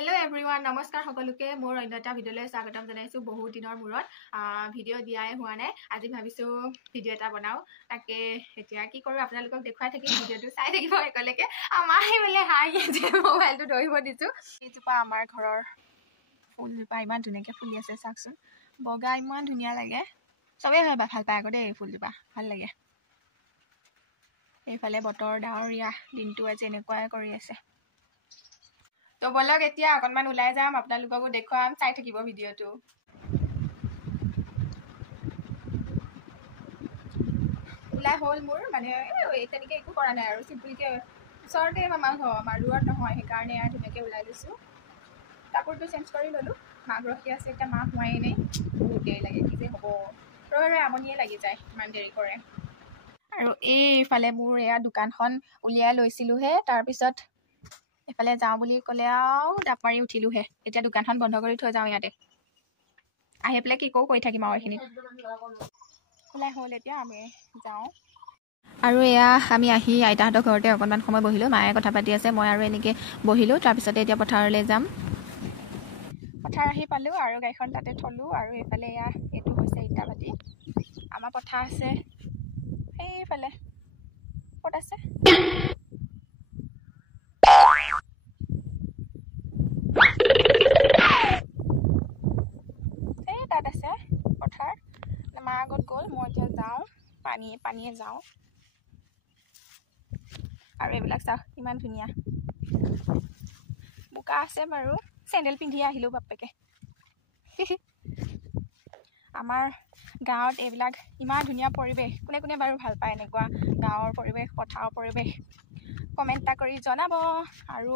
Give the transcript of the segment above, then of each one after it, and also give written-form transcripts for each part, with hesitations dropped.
Hello everyone, নমস্কাৰ সকলোকে মোৰ অন্য এটা ভিডিঅ'লৈ স্বাগতম জনাইছো বহুত দিনৰ মূৰত ভিডিঅ' দিয়াই হোৱা নাই আজি ভাবিছো ভিডিঅ' এটা বনাও তাকে এতিয়া কি কৰো আপোনালোকক দেখুৱাই থাকিম ভিডিঅ'টো চাই থাকিব একেলগে আমাৰ হেলে হাই যে মোবাইলটো ধৰিব দিছো এইজোপা আমাৰ ঘৰৰ ফুলজোপা ইমান ধুনীয়াকৈ ফুলি আছে চাওকচোন বগা ইমান ধুনীয়া লাগে সবেই ভাল পায় আকৌ দেই ফুলজোপা ভাল লাগে এইফালে বতৰ ডাৱৰীয়া দিনটো আজি এনেকুৱাই কৰি আছে তো বলক এতিয়া অকণমান ওলাই যাম আপোনালোককো দেখুৱাম চাই থাকিব ভিডিঅ'টো ওলাই হ'ল মোৰ মানে তেনেকৈ একো কৰা নাই আৰু চিম্পলকৈ ওচৰতে মামা ঘৰ আমাৰ দূৰত নহয় সেইকাৰণে আৰু ধুনীয়াকৈ ওলাই লৈছোঁ কাপোৰটো চেঞ্জ কৰি ল'লোঁ মাক ৰখি আছে এতিয়া মা হোৱাই নাই বহুত দেৰি লাগে কি যে হ'ব ৰৈ আমনিয়ে লাগি যায় ইমান দেৰি কৰে আৰু এইফালে মোৰ এয়া দোকানখন উলিয়াই লৈছিলোঁহে তাৰপিছত এফালে যাওঁ বুলি ক'লে আৰু ডাপ মাৰি উঠিলোঁহে এতিয়া দোকানখন বন্ধ কৰি থৈ যাওঁ ইয়াতে আহি পেলাই কি কৰো কৰি থাকিম আৰু এইখিনিত ওলাই হ'ল এতিয়া আমি যাওঁ আৰু এয়া আমি আহি আইতাহঁতৰ ঘৰতে অকণমান সময় বহিলোঁ মায়ে কথা পাতি আছে মই আৰু এনেকৈ বহিলোঁ তাৰপিছতে এতিয়া পথাৰলৈ যাম পথাৰ আহি পালোঁ আৰু গাড়ীখন তাতে থলোঁ আৰু এইফালে এয়া এইটো হৈছে ইটাভাটি আমাৰ পথাৰ আছে সেইফালে ক'ত আছে তাত আছে পথাৰ মা আগত গ'ল মই এতিয়া যাওঁ পানীয়ে যাওঁ আৰু এইবিলাক চাওক ইমান ধুনীয়া বোকা আছে বাৰু চেণ্ডেল পিন্ধি আহিলোঁ বাপেকে আমাৰ গাঁৱত এইবিলাক ইমান ধুনীয়া পৰিৱেশ কোনে কোনে বাৰু ভাল পায় এনেকুৱা গাঁৱৰ পৰিৱেশ পথাৰৰ পৰিৱেশ কমেণ্ট এটা কৰি জনাব আৰু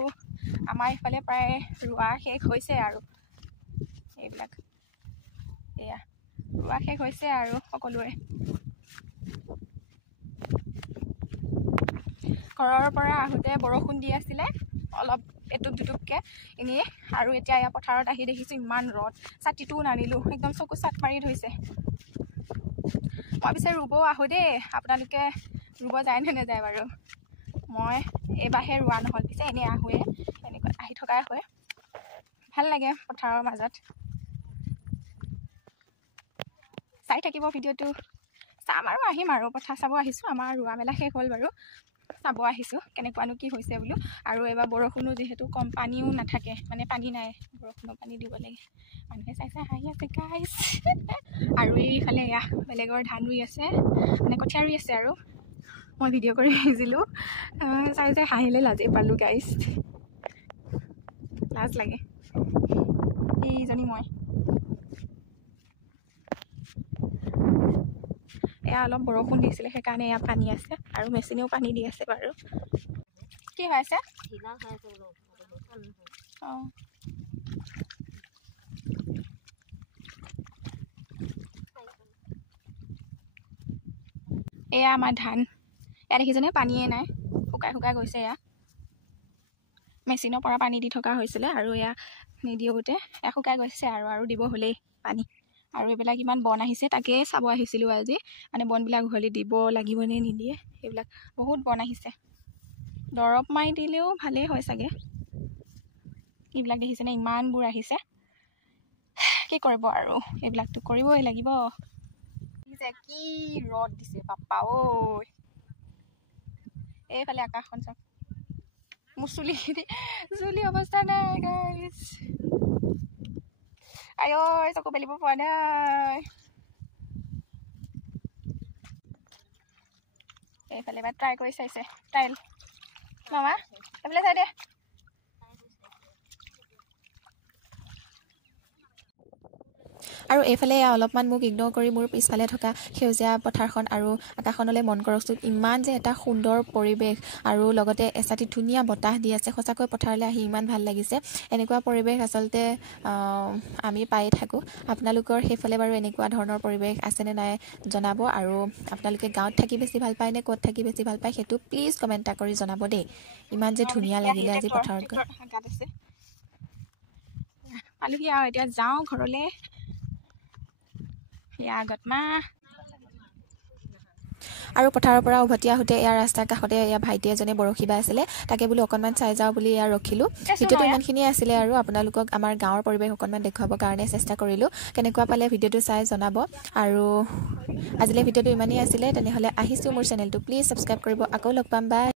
আমাৰ ইফালে প্ৰায় ৰোৱা শেষ হৈছে আৰু এইবিলাক এয়া ৰোৱা শেষ হৈছে আৰু সকলোৰে ঘৰৰ পৰা আহোঁতে বৰষুণ দি আছিলে অলপ এটুপ দুটুপকৈ এনেই আৰু এতিয়া এয়া পথাৰত আহি দেখিছোঁ ইমান ৰ'দ ছাতিটোও নানিলোঁ একদম চকু চাট মাৰি ধৰিছে মই পিছে ৰুব আহোঁ দেই আপোনালোকে ৰুব যায় নে নাযায় বাৰু মই এইবাৰহে ৰোৱা নহ'ল পিছে এনেই আহোঁৱে এনেকুৱা আহি থকাই হয় ভাল লাগে পথাৰৰ মাজত চাই থাকিব ভিডিঅ'টো চাম আৰু আহিম আৰু পথাৰ চাব আহিছোঁ আমাৰ ৰোৱা মেলা শেষ হ'ল বাৰু চাব আহিছোঁ কেনেকুৱানো কি হৈছে বোলো আৰু এইবাৰ বৰষুণো যিহেতু কম পানীও নাথাকে মানে পানী নাই বৰষুণৰ পানী দিব লাগে মানুহে চাই হাঁহি আছে গাইছ আৰু এইফালে এয়া বেলেগৰ ধান ৰুই আছে মানে কঠীয়া ৰুই আছে আৰু মই ভিডিঅ' কৰি আহিছিলোঁ চাই হাঁহিলে লাজেই পালোঁ গাইছ লাজ লাগে এইজনী মই এয়া অলপ বৰষুণ দিছিলে সেইকাৰণে এয়া পানী আছে আৰু মেচিনেও পানী দি আছে বাৰু কি হৈ আছে অঁ এয়া আমাৰ ধান এয়া দেখিছেনে পানীয়ে নাই শুকাই গৈছে এয়া মেচিনৰ পৰা পানী দি থকা হৈছিলে আৰু এয়া নিদিওঁতে এয়া শুকাই গৈছে আৰু দিব হ'লেই পানী আৰু এইবিলাক ইমান বন আহিছে তাকেই চাব আহিছিলোঁ আজি মানে বনবিলাক উঘালি দিব লাগিবনে নিদিয়ে সেইবিলাক বহুত বন আহিছে দৰৱ মাৰি দিলেও ভালেই হয় চাগে এইবিলাক দেখিছেনে ইমানবোৰ আহিছে কি কৰিব আৰু এইবিলাকতো কৰিবই লাগিব যে কি ৰ'দ দিছে বাপ্পা ঐ এইফালে আকাশখন চাওক মোৰ চুলি অৱস্থা নাই গাইছ আই চকু পেলিব পৰা নাই এইফালে এবাৰ ট্ৰাই কৰি চাইছে ট্ৰাইল মামা এইফালে চাই দে আৰু এইফালে অলপমান মোক ইগন'ৰ কৰি মোৰ পিছফালে থকা সেউজীয়া পথাৰখন আৰু আকাশখনলৈ মন কৰকচোন ইমান যে এটা সুন্দৰ পৰিৱেশ আৰু লগতে এচাটি ধুনীয়া বতাহ দি আছে সঁচাকৈ পথাৰলৈ আহি ইমান ভাল লাগিছে এনেকুৱা পৰিৱেশ আচলতে আমি পাই থাকোঁ আপোনালোকৰ সেইফালে বাৰু এনেকুৱা ধৰণৰ পৰিৱেশ আছেনে নাই জনাব আৰু আপোনালোকে গাঁৱত থাকি বেছি ভাল পায় নে ক'ত থাকি বেছি ভাল পায় সেইটো প্লিজ কমেণ্ট এটা কৰি জনাব দেই ইমান যে ধুনীয়া লাগিলে আজি পথাৰত গৈ পালোহি আৰু এতিয়া যাওঁ ঘৰলৈ আৰু পথাৰৰ পৰা উভতি আহোঁতে ইয়াৰ ৰাস্তাৰ কাষতে এয়া ভাইটি এজনে বৰশী বাই আছিলে তাকে বোলো অকণমান চাই যাওঁ বুলি ইয়াৰ ৰখিলোঁ ভিডিঅ'টো ইমানখিনিয়ে আছিলে আৰু আপোনালোকক আমাৰ গাঁৱৰ পৰিৱেশ অকণমান দেখুৱাবৰ কাৰণে চেষ্টা কৰিলোঁ কেনেকুৱা পালে ভিডিঅ'টো চাই জনাব আৰু আজিলৈ ভিডিঅ'টো ইমানেই আছিলে তেনেহ'লে আহিছোঁ মোৰ চেনেলটো প্লিজ ছাবস্ক্ৰাইব কৰিব আকৌ লগ পাম বাই